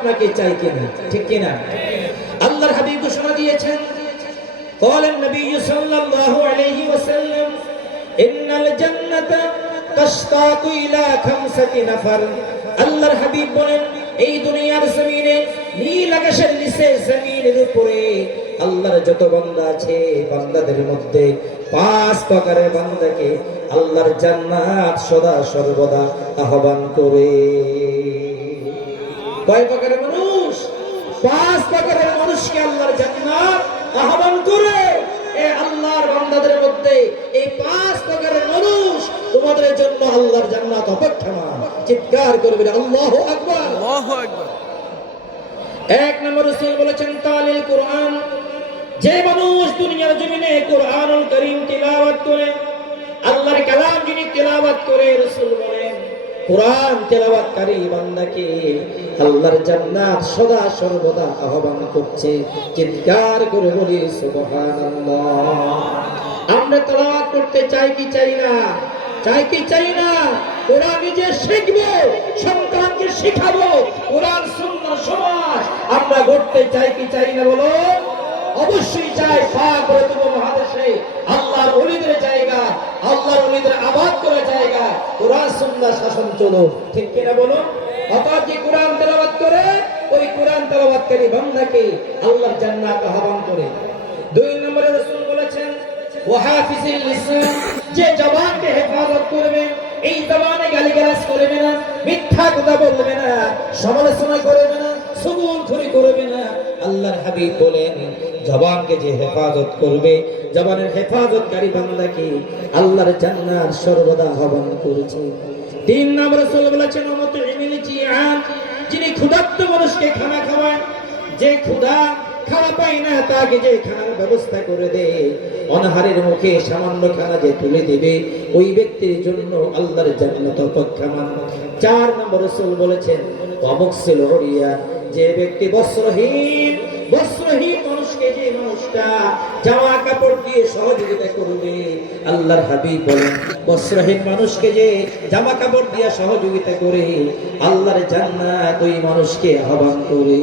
আপনাকে চাই কিনা ঠিক কিনা আল্লাহর হাবিব ঘোষণা দিয়েছেন قال النبي صلى الله عليه وسلم إن الجنة تشتاق إلى خمسة نفر আল্লাহর হাবিব বলেন এই দুনিয়ার জমিনে নীল আকাশের নিচে জমিনের উপরে আল্লাহর যত বান্দা আছে বান্দাদের মধ্যে পাঁচ প্রকারের বান্দাকে আল্লাহর জান্নাত সদা সর্বদা আহ্বান করে কয় প্রকারের মানুষ পাঁচ প্রকারের মানুষকে আল্লাহর জান্নাত আহ্বান করে। এ আল্লাহর বান্দাদের মধ্যে এই পাঁচ প্রকারের মানুষ তোমাদের জন্য আল্লাহর জান্নাত অপেক্ষমান। চিৎকার করবে আল্লাহু আকবার। আল্লাহু আকবার। এক নম্বর রাসূল বলেছেন তালিল কোরআন। যে মানুষ দুনিয়ার জমিনে কোরআনুল করিম তিলাওয়াত করে আল্লাহর কালাম যিনি তিলাওয়াত করে রাসূল বলেন কোরআন তেলাওয়াতকারী বান্দাকে আল্লাহর জান্নাত সদা সর্বদা আহ্বান করছে চিৎকার করে বলি, সুবহানাল্লাহ। আমরা তেলাওয়াত করতে চাই কি চাই না? চাই কি চাই না? ওরা নিজে শিখবে, সন্তানকে শিখাবো, কোরআন সুন্দর সমাজ। আমরা গড়তে চাই কি চাই না বলো? অবশ্যই চাই, পাক রতুব মহাদেশে, আল্লাহর অলিদের জায়গা, আল্লাহর অলিদের আবাদ করে জায়গা, কোরআন সুন্দর শাসন চলো। ঠিক কিনা বলো? যে কোরআন তেলাবাদ করে, ওই কোরআন তেলাবাদকারী আল্লাহর জান্নাত আহ্বান করে। দুই নম্বরে বলেছেন যে জবানকে হেফাজত করবে, এই জবানে গালিগালাজ করবে না, মিথ্যা কথা বলবে না, সমালোচনা করবে না সুগুল খুরি করবে না। আল্লাহর হাবিব বলেন, জবানকে যে হেফাজত করবে, জবানের হেফাজতকারী বান্দাকে আল্লাহর জান্নাত সর্বদা আহ্বান করেছে। তিন নম্বর রাসূল বলেছেন অমত ইমিল যিনি ক্ষুধার্ত মানুষকে খানা খাওয়ায়, যে ক্ষুধা খানা পায় না, তাকে যে খানার ব্যবস্থা করে দে। অনাহারের মুখে সামান্য খানা যে তুলে দিবে, ওই ব্যক্তির জন্য আল্লাহর জান্নাত অপেক্ষমান চার নম্বর রসুল বলেছেন অমুক সিলহরিয়া যে ব্যক্তি বস্ত্রহীন বস্ত্রহীন মানুষকে যে মানুষটা জামা কাপড় দিয়ে সহযোগিতা করবে। আল্লাহর হাবিব বস্ত্রহীন মানুষকে যে জামা কাপড় দিয়ে সহযোগিতা করে, আল্লাহর জান্নাত ওই মানুষকে আহ্বান করে।